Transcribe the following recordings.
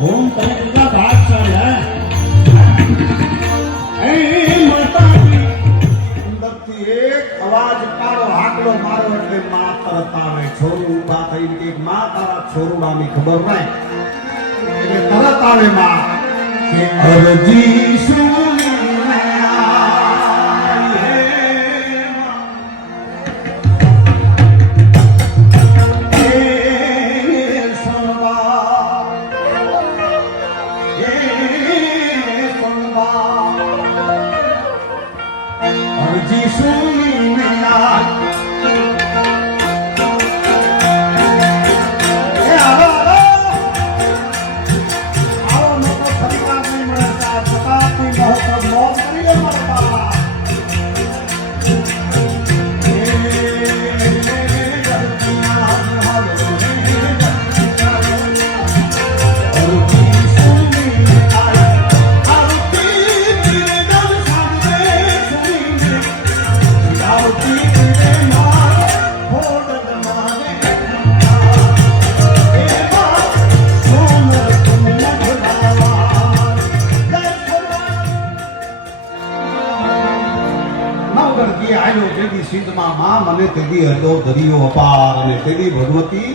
ઓમ તમે કેટલા ભાગશાળી હે એ માતાજી અંદરથી એક અવાજ કાળો હાકલો મારો એટલે માં તરત આવે છોરું ઊભા થઈને કે માં તારા છોરુડાની ખબર નહીં એટલે તરત આવે માં કે અરજી સુની સિદ્ધમાં માં મને તેદી હરદો દરિયો અપાર અને તેદી ભગવતી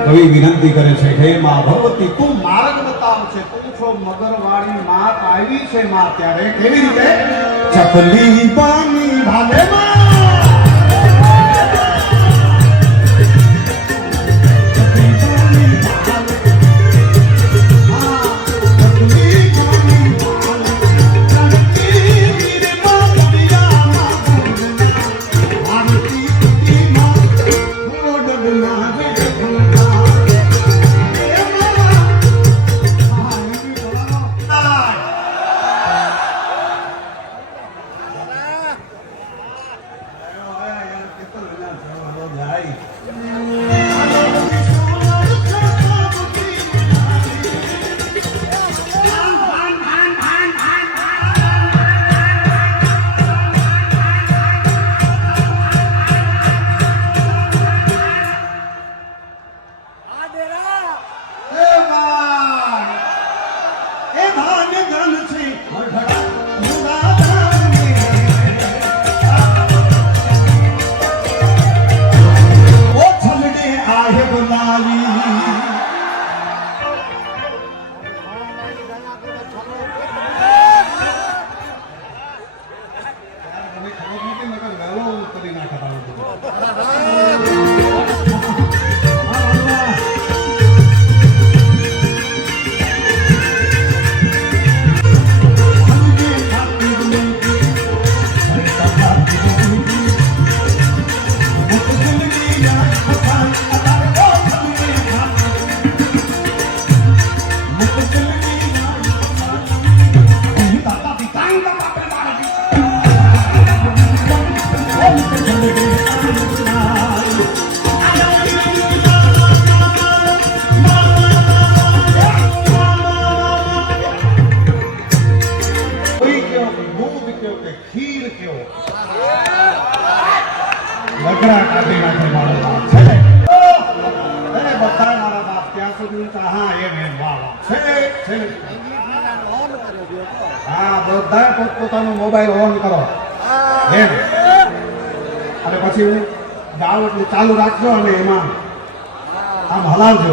કવિ વિનંતી કરે છે હે માં ભગવતી તું માર્ગ બતાવ છે તું છો મગરવાળી માત આવી છે માં ત્યારે કેવી રીતે ચકલી પાણી ભાલે માં પોતાનો મોબાઈલ ઓન કરો એમ અને પછી ગાવ એટલે ચાલુ રાખજો અને એમાં આમ હલાવજો.